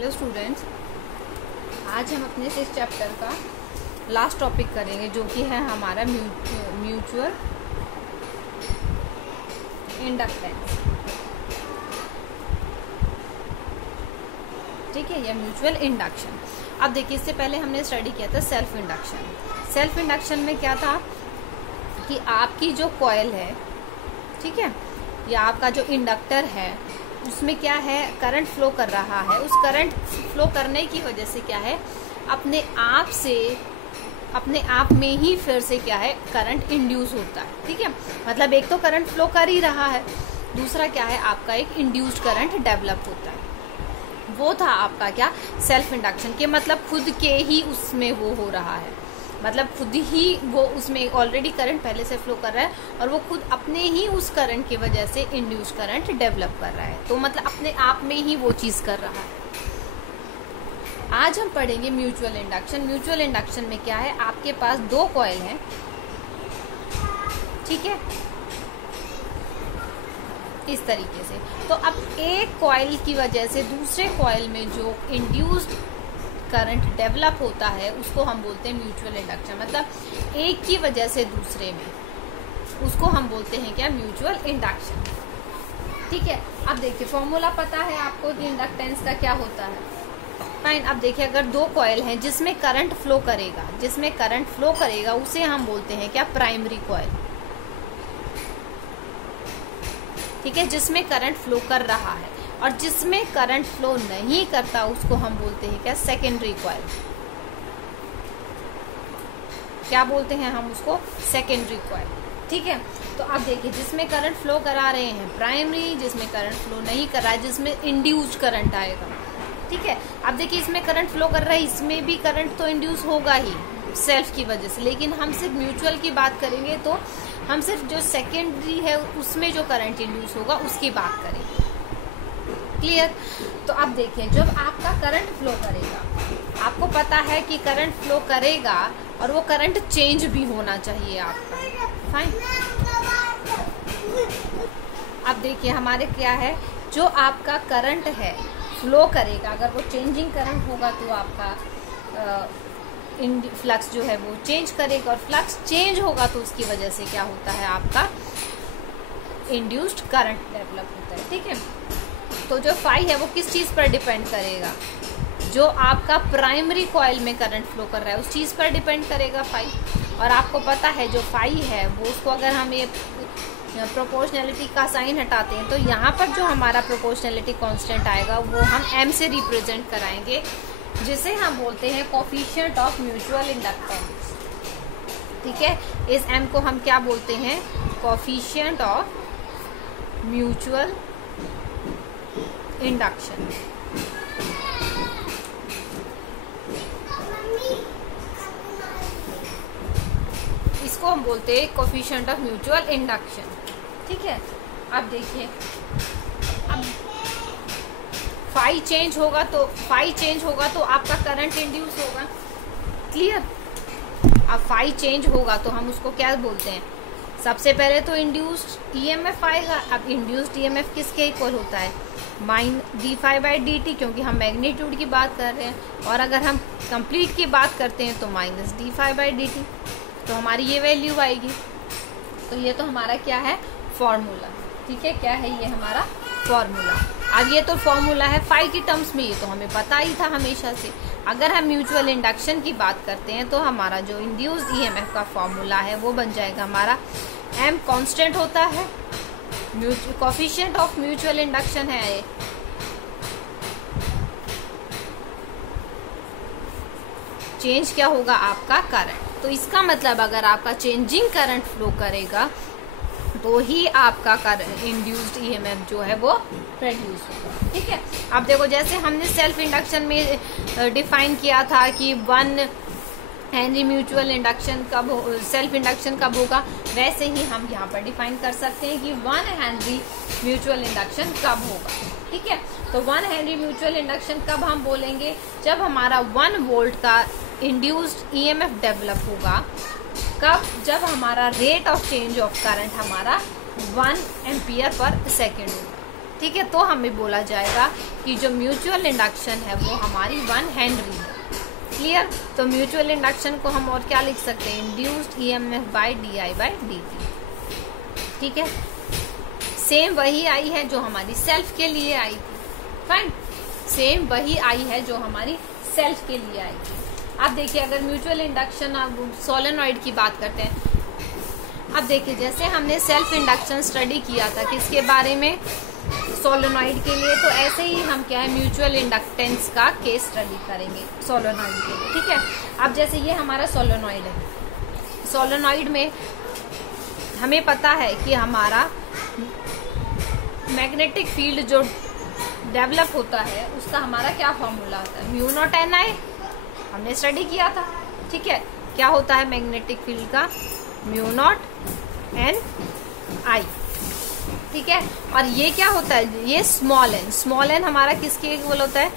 Hello students, आज हम अपने इस चैप्टर का लास्ट टॉपिक करेंगे जो कि है हमारा म्यूचुअल इंडक्टेंस। ठीक है, या म्यूचुअल इंडक्शन। अब देखिए, इससे पहले हमने स्टडी किया था सेल्फ इंडक्शन। सेल्फ इंडक्शन में क्या था कि आपकी जो कॉइल है, ठीक है, या आपका जो इंडक्टर है, उसमें क्या है, करंट फ्लो कर रहा है। उस करंट फ्लो करने की वजह से क्या है, अपने आप में ही फिर से क्या है, करंट इंड्यूस होता है। ठीक है, मतलब एक तो करंट फ्लो कर ही रहा है, दूसरा क्या है, आपका एक इंड्यूस्ड करंट डेवलप होता है। वो था आपका क्या, सेल्फ इंडक्शन के मतलब खुद के ही उसमें वो हो रहा है, मतलब खुद ही वो उसमें ऑलरेडी करंट पहले से फ्लो कर रहा है और वो खुद अपने ही उस करंट की वजह से इंड्यूस करंट डेवलप कर रहा है। तो मतलब अपने आप में ही वो चीज कर रहा है। आज हम पढ़ेंगे म्यूचुअल इंडक्शन। म्यूचुअल इंडक्शन में क्या है, आपके पास दो कॉइल हैं, ठीक है, इस तरीके से। तो अब एक कॉइल की वजह से दूसरे कॉइल में जो इंड्यूस्ड करंट डेवलप होता है उसको हम बोलते हैं म्यूचुअल इंडक्शन। मतलब एक की वजह से दूसरे में, उसको हम बोलते हैं क्या, म्यूचुअल इंडक्शन। ठीक है, अब देखिए फॉर्मूला पता है आपको कि इंडक्टेंस का क्या होता है। फाइन, अब देखिए अगर दो कॉइल हैं जिसमें करंट फ्लो करेगा, उसे हम बोलते हैं क्या, प्राइमरी कॉइल। ठीक है, जिसमें करंट फ्लो कर रहा है, और जिसमें करंट फ्लो नहीं करता उसको हम बोलते हैं क्या, सेकेंडरी कॉइल। क्या बोलते हैं हम उसको, सेकेंडरी कॉइल। ठीक है, तो अब देखिए जिसमें करंट फ्लो करा रहे हैं प्राइमरी, जिसमें करंट फ्लो नहीं कर रहा है, जिसमें इंड्यूस्ड करंट आएगा। ठीक है, अब देखिए इसमें करंट फ्लो कर रहा है, इसमें भी करंट तो इंड्यूस होगा ही सेल्फ की वजह से, लेकिन हम सिर्फ म्यूचुअल की बात करेंगे तो हम सिर्फ जो सेकेंडरी है उसमें जो करंट इंड्यूस होगा उसकी बात करेंगे। क्लियर। तो अब देखिए जब आपका करंट फ्लो करेगा, आपको पता है कि करंट फ्लो करेगा और वो करंट चेंज भी होना चाहिए आपका। फाइन, अब देखिए हमारे क्या है, जो आपका करंट है फ्लो करेगा, अगर वो चेंजिंग करंट होगा तो आपका फ्लक्स जो है वो चेंज करेगा, और फ्लक्स चेंज होगा तो उसकी वजह से क्या होता है, आपका इंड्यूस्ड करंट डेवलप होता है। ठीक है, तो जो फाई है वो किस चीज पर डिपेंड करेगा, जो आपका प्राइमरी कॉइल में करंट फ्लो कर रहा है उस चीज पर डिपेंड करेगा फाई। और आपको पता है जो फाई है वो, उसको अगर हम ये प्रोपोर्शनैलिटी का साइन हटाते हैं तो यहाँ पर जो हमारा प्रोपोर्शनैलिटी कांस्टेंट आएगा वो हम एम से रिप्रेजेंट कराएंगे, जिसे हम बोलते हैं कोफिशिएंट ऑफ म्यूचुअल इंडक्टेंस। ठीक है, इस एम को हम क्या बोलते हैं, कोफिशिएंट ऑफ म्यूचुअल इंडक्शन। इसको हम बोलते हैं कोफिशिएंट ऑफ म्यूचुअल इंडक्शन। ठीक है, अब देखिए, अब फाई चेंज होगा तो आपका करंट इंड्यूस होगा। क्लियर। अब फाई चेंज होगा तो हम उसको क्या बोलते हैं, सबसे पहले तो इंड्यूस्ड ईएमएफ आएगा। अब इंड्यूस्ड ईएमएफ किसके इक्वल होता है, माइन d∅dt, क्योंकि हम मैग्नीट्यूड की बात कर रहे हैं, और अगर हम कंप्लीट की बात करते हैं तो माइनस d∅dt, तो हमारी ये वैल्यू आएगी। तो ये तो हमारा क्या है, फॉर्मूला। ठीक है, क्या है ये हमारा फॉर्मूला। अब ये तो फॉर्मूला है फाई की टर्म्स में, ये तो हमें पता ही था हमेशा से। अगर हम म्यूचुअल इंडक्शन की बात करते हैं तो हमारा जो इंड्यूस्ड ईएमएफ का फॉर्मूला है वो बन जाएगा हमारा, एम कांस्टेंट होता है, कोफिशिएंट ऑफ म्यूचुअल इंडक्शन है ये, चेंज क्या होगा, आपका करंट। तो इसका मतलब अगर आपका चेंजिंग करंट फ्लो करेगा तो ही आपका इंड्यूस्ड ईएमएफ जो है वो प्रोड्यूस होगा। ठीक है, अब देखो जैसे हमने सेल्फ इंडक्शन में डिफाइन किया था कि 1 हेनरी म्यूचुअल इंडक्शन कब, सेल्फ इंडक्शन कब होगा, वैसे ही हम यहाँ पर डिफाइन कर सकते हैं कि 1 हेनरी म्यूचुअल इंडक्शन कब होगा। ठीक है, तो 1 हेनरी म्यूचुअल इंडक्शन कब हम बोलेंगे, जब हमारा 1 वोल्ट का इंड्यूस्ड ईएमएफ डेवलप होगा। कब, जब हमारा rate of change of current हमारा 1 एम्पियर पर सेकेंड होगा। ठीक है, तो हमें बोला जाएगा कि जो म्यूचुअल इंडक्शन है वो हमारी 1 हेनरी है। क्लियर? तो म्यूचुअल इंडक्शन को हम और क्या लिख सकते हैं, induced EMF by DI by DT. ठीक है, सेम वही आई है जो हमारी सेल्फ के लिए आई थी। फाइन, सेम वही आई है जो हमारी सेल्फ के लिए आई थी। अब देखिए, अगर म्यूचुअल इंडक्शन अब सोलेनॉइड की बात करते हैं, अब देखिए जैसे हमने सेल्फ इंडक्शन स्टडी किया था किसके बारे में, सोलेनॉइड के लिए, तो ऐसे ही हम क्या है म्यूचुअल इंडक्टेंस का केस स्टडी करेंगे सोलेनॉइड के लिए। ठीक है, अब जैसे ये हमारा सोलेनॉइड है, सोलेनॉइड में हमें पता है कि हमारा मैग्नेटिक फील्ड जो डेवलप होता है उसका हमारा क्या फॉर्मूला होता है, म्यू नॉट एन आई, हमने स्टडी किया था। ठीक है, क्या होता है मैग्नेटिक फील्ड का, म्यू नॉट एन आई। ठीक है, और ये क्या होता है, ये स्मॉल एन, स्मॉल एन हमारा किसके इक्वल होता है,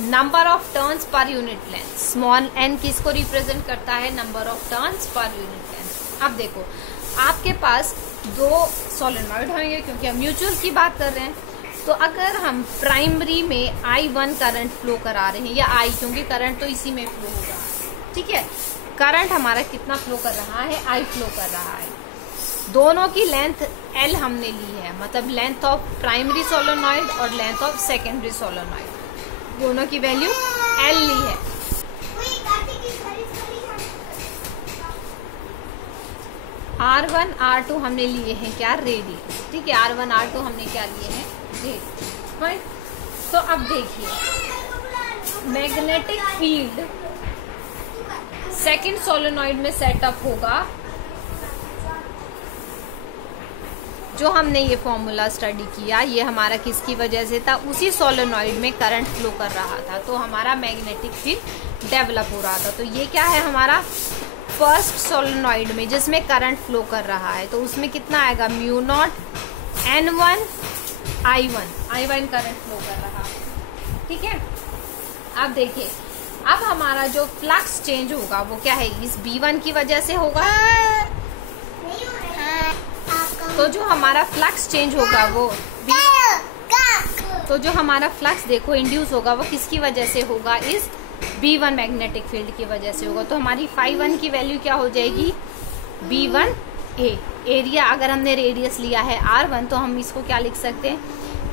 number of turns per unit length. Small N किसको रिप्रेजेंट करता है, number of turns per unit length. अब देखो आपके पास 2 सोलेनॉइड होंगे क्योंकि हम म्यूचुअल की बात कर रहे हैं, तो अगर हम प्राइमरी में I1 करंट फ्लो करा रहे हैं, या I, क्योंकि करंट तो इसी में फ्लो होगा। ठीक है, करंट हमारा कितना फ्लो कर रहा है, I फ्लो कर रहा है। दोनों की लेंथ L हमने ली है, मतलब लेंथ ऑफ प्राइमरी सोलेनॉइड और लेंथ ऑफ सेकेंडरी सोलेनॉइड, दोनों की वैल्यू L ली है। R1 R2 हमने लिए हैं क्या, रेडियस। ठीक है, R1 R2 हमने क्या लिए हैं, रेडियस। तो अब देखिए मैग्नेटिक फील्ड सेकंड सोलेनॉइड में सेटअप होगा, जो हमने ये फॉर्मूला स्टडी किया ये हमारा किसकी वजह से था, उसी सोलेनॉइड में करंट फ्लो कर रहा था, तो हमारा मैग्नेटिक फील्ड डेवलप हो रहा था। तो ये क्या है हमारा फर्स्ट सोलेनॉइड में जिसमें करंट फ्लो कर रहा है, तो उसमें कितना आएगा, mu naught N1 I1 current flow कर रहा है। ठीक है, अब देखिए अब हमारा जो फ्लक्स चेंज होगा वो क्या है, इस B1 की वजह से होगा। तो जो हमारा फ्लक्स चेंज होगा वो तो जो हमारा फ्लक्स देखो इंड्यूस होगा वो किसकी वजह से होगा, इस B1 मैग्नेटिक फील्ड की वजह से होगा। तो हमारी φ1 की वैल्यू क्या हो जाएगी, B1A। एरिया अगर हमने रेडियस लिया है R1 तो हम इसको क्या लिख सकते हैं,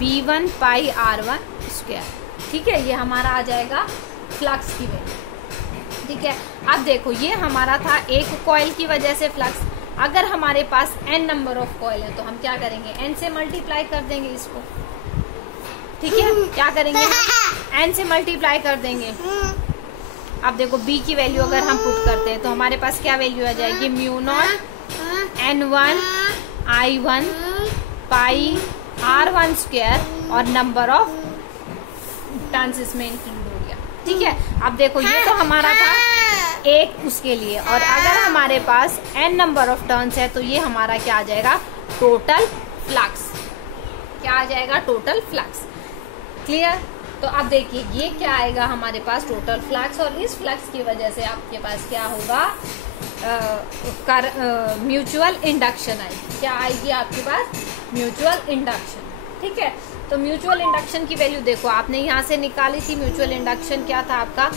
B1 पाई R1 स्क्वायर। ठीक है, ये हमारा आ जाएगा फ्लक्स की वैल्यू। ठीक है, अब देखो ये हमारा था एक कॉइल की वजह से फ्लक्स, अगर हमारे पास n नंबर ऑफ कॉइल है तो हम क्या करेंगे, n से मल्टीप्लाई कर देंगे इसको। ठीक है, क्या करेंगे, n से मल्टीप्लाई कर देंगे। अब देखो B की वैल्यू अगर हम पुट करते हैं तो हमारे पास क्या वैल्यू आ जाएगी, म्यू नॉट N1 I1 पाई R1 स्क्वायर और नंबर ऑफ टर्न्स इसमें इंक्लूड हो गया। ठीक है, अब देखो ये तो हमारा था एक उसके लिए, और अगर हमारे पास n नंबर ऑफ टर्न्स है तो ये हमारा क्या आ जाएगा, टोटल फ्लक्स। क्या आ जाएगा, टोटल फ्लक्स। क्लियर? तो अब देखिए ये क्या आएगा हमारे पास, टोटल फ्लक्स, और इस फ्लक्स की वजह से आपके पास क्या होगा, म्यूचुअल इंडक्शन आएगी। क्या आएगी आपके पास, म्यूचुअल इंडक्शन। ठीक है, तो म्यूचुअल इंडक्शन की वैल्यू देखो आपने यहाँ से निकाली थी, म्यूचुअल इंडक्शन क्या था आपका,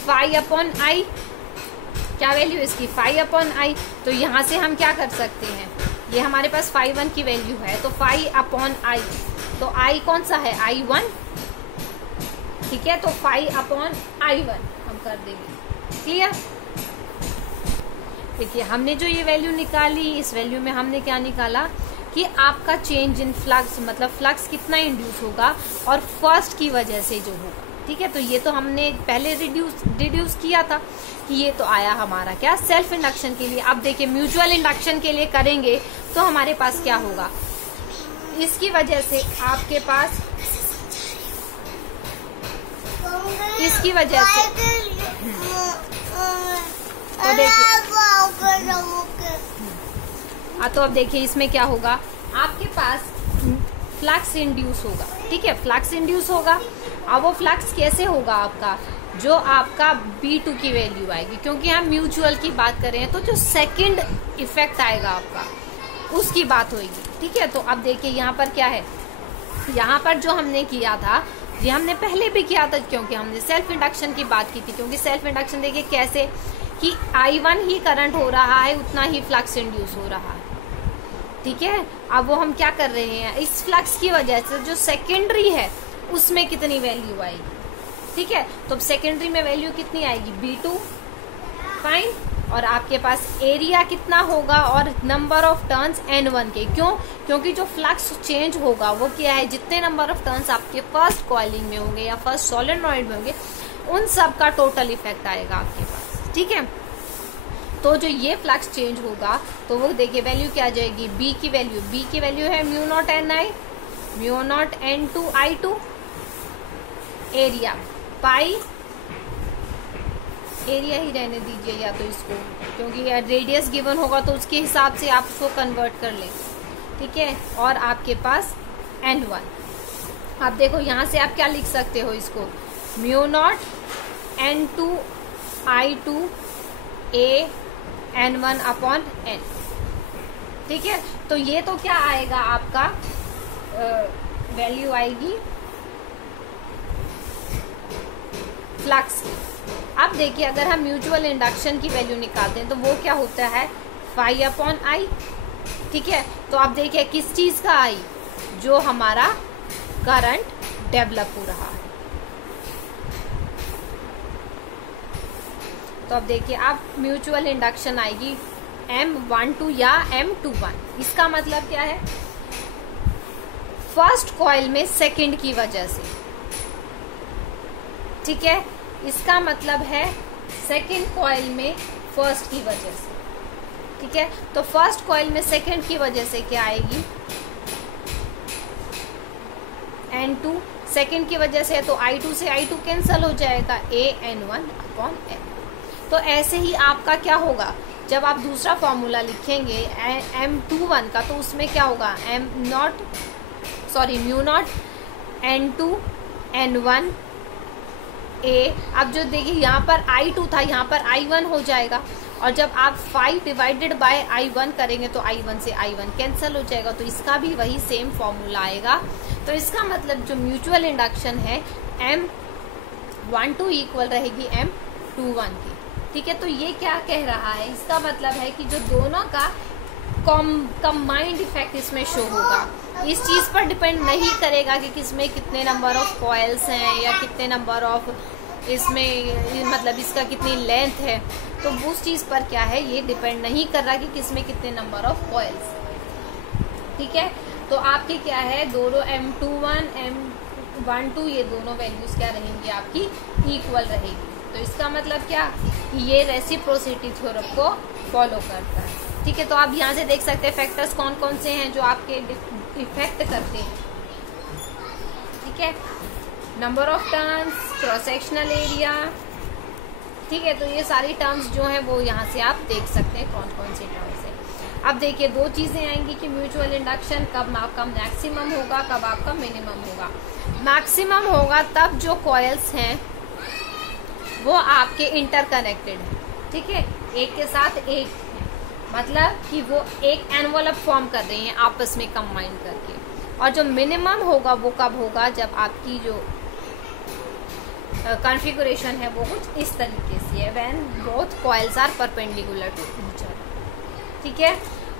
φ/I। क्या वैल्यू इसकी, φ/I। तो यहाँ से हम क्या कर सकते हैं, ये हमारे पास φ1 की वैल्यू है, तो φ/I। तो I कौन सा है, I1। ठीक है, तो φ/I1 हम कर देंगे। क्लियर? देखिए हमने जो ये वैल्यू निकाली, इस वैल्यू में हमने क्या निकाला कि आपका चेंज इन फ्लक्स, मतलब फ्लक्स कितना इंड्यूस होगा और फर्स्ट की वजह से जो होगा। ठीक है, तो ये तो हमने पहले डिड्यूस किया था कि ये तो आया हमारा क्या, सेल्फ इंडक्शन के लिए। अब देखिए म्यूचुअल इंडक्शन के लिए करेंगे तो हमारे पास क्या होगा, इसकी वजह से आपके पास, इसकी वजह से तो देखिए तो अब देखिए इसमें क्या होगा, आपके पास फ्लक्स इंड्यूस होगा। ठीक है, फ्लक्स इंड्यूस होगा। अब वो फ्लक्स कैसे होगा आपका, जो आपका B2 की वैल्यू आएगी, क्योंकि हम म्यूचुअल की बात कर रहे हैं, तो जो सेकंड इफेक्ट आएगा आपका उसकी बात होगी। ठीक है, तो अब देखिए यहाँ पर क्या है, यहाँ पर जो हमने किया था ये हमने पहले भी किया था, क्योंकि हमने सेल्फ इंडक्शन की बात की थी। क्योंकि सेल्फ इंडक्शन देखिए कैसे कि I1 ही करंट हो रहा है, उतना ही फ्लक्स इंड्यूस हो रहा है। ठीक है, अब वो हम क्या कर रहे हैं, इस फ्लक्स की वजह से जो सेकेंडरी है उसमें कितनी वैल्यू आएगी। ठीक है, तो अब सेकेंडरी में वैल्यू कितनी आएगी, B2 फाइन, और आपके पास एरिया कितना होगा और नंबर ऑफ टर्न्स N1 के। क्यों, क्योंकि जो फ्लक्स चेंज होगा वो क्या है, जितने नंबर ऑफ टर्न्स आपके फर्स्ट कॉइलिंग में होंगे या फर्स्ट सोलेनॉइड में होंगे उन सब का टोटल इफेक्ट आएगा आपके पास। ठीक है, तो जो ये फ्लक्स चेंज होगा तो वो देखिए वैल्यू क्या आ जाएगी, B की वैल्यू है mu naught NI mu naught N2 I2, area pi, area ही रहने दीजिए या तो इसको, क्योंकि रेडियस गिवन होगा तो उसके हिसाब से आप उसको कन्वर्ट कर लें। ठीक है, और आपके पास N1, आप देखो यहाँ से आप क्या लिख सकते हो इसको, mu naught N2 I2 A N1 upon N। ठीक है, तो ये तो क्या आएगा आपका वैल्यू आएगी फ्लक्स की। अब देखिए अगर हम म्यूचुअल इंडक्शन की वैल्यू निकालते हैं तो वो क्या होता है, फाई अपॉन आई। ठीक है, तो आप देखिए किस चीज का आई, जो हमारा करंट डेवलप हो रहा है। तो अब देखिए अब म्यूचुअल इंडक्शन आएगी M12 या M21। इसका मतलब क्या है, फर्स्ट कॉइल में सेकंड की वजह से। ठीक है, इसका मतलब है सेकंड कॉइल में फर्स्ट की वजह से। ठीक है, तो फर्स्ट कॉइल में सेकंड की वजह से क्या आएगी, N2, सेकंड की वजह से तो I2 से I2 कैंसल हो जाएगा, A N1 अपॉन N। तो ऐसे ही आपका क्या होगा, जब आप दूसरा फॉर्मूला लिखेंगे M21 का, तो उसमें क्या होगा, mu naught N2 N1 A। अब जो देखिए यहाँ पर I2 था, यहाँ पर I1 हो जाएगा, और जब आप 5 डिवाइडेड बाय I1 करेंगे तो I1 से I1 कैंसिल हो जाएगा, तो इसका भी वही सेम फॉर्मूला आएगा। तो इसका मतलब जो म्यूचुअल इंडक्शन है M12 इक्वल रहेगी M21 की। ठीक है, तो ये क्या कह रहा है, इसका मतलब है कि जो दोनों का कंबाइंड इफेक्ट इसमें शो होगा। इस चीज पर डिपेंड नहीं करेगा कि किसमें कितने नंबर ऑफ कॉइल्स हैं या कितने नंबर ऑफ इसमें मतलब इसका कितनी लेंथ है, तो उस चीज पर क्या है ये डिपेंड नहीं कर रहा कि किसमें कितने नंबर ऑफ कॉइल्स। ठीक है, तो आपकी क्या है, दोनों M21 M12 ये दोनों वैल्यूज क्या रहेंगी आपकी, इक्वल रहेगी। तो इसका मतलब क्या, ये रेसिप्रोसिटी थ्योरम को फॉलो करता है। ठीक है, तो आप यहाँ से देख सकते हैं फैक्टर्स कौन कौन से हैं जो आपके इफेक्ट करते हैं। ठीक है, number of turns, cross sectional area. ठीक है, तो ये सारी टर्म्स जो हैं वो यहाँ से आप देख सकते हैं कौन कौन सी टर्म्स है। अब देखिए दो चीजें आएंगी कि म्यूचुअल इंडक्शन कब आपका मैक्सिमम होगा, कब आपका मिनिमम होगा। मैक्सिमम होगा तब जो कॉइल्स हैं वो आपके इंटरकनेक्टेड है। ठीक है, एक के साथ एक है, मतलब कि वो एक एनवलप फॉर्म कर रहे हैं आपस में कंबाइन करके। और जो मिनिमम होगा वो कब होगा, जब आपकी जो कॉन्फ़िगरेशन है वो कुछ इस तरीके से है, when both coils are perpendicular to each other. ठीक है,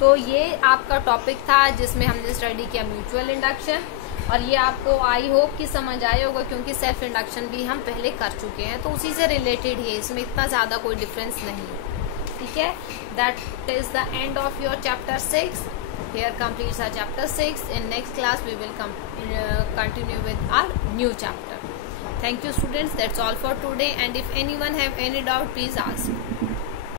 तो ये आपका टॉपिक था जिसमें हमने स्टडी किया म्यूचुअल इंडक्शन, और ये आपको आई होप कि समझ आया होगा, क्योंकि सेल्फ इंडक्शन भी हम पहले कर चुके हैं तो उसी से रिलेटेड है, इसमें इतना ज़्यादा कोई डिफरेंस नहीं है। ठीक है, that is the end of your chapter 6। Here completes our chapter 6. In next class we will continue with our new chapter. Thank you students, that's all for today, and if anyone have any doubt please ask.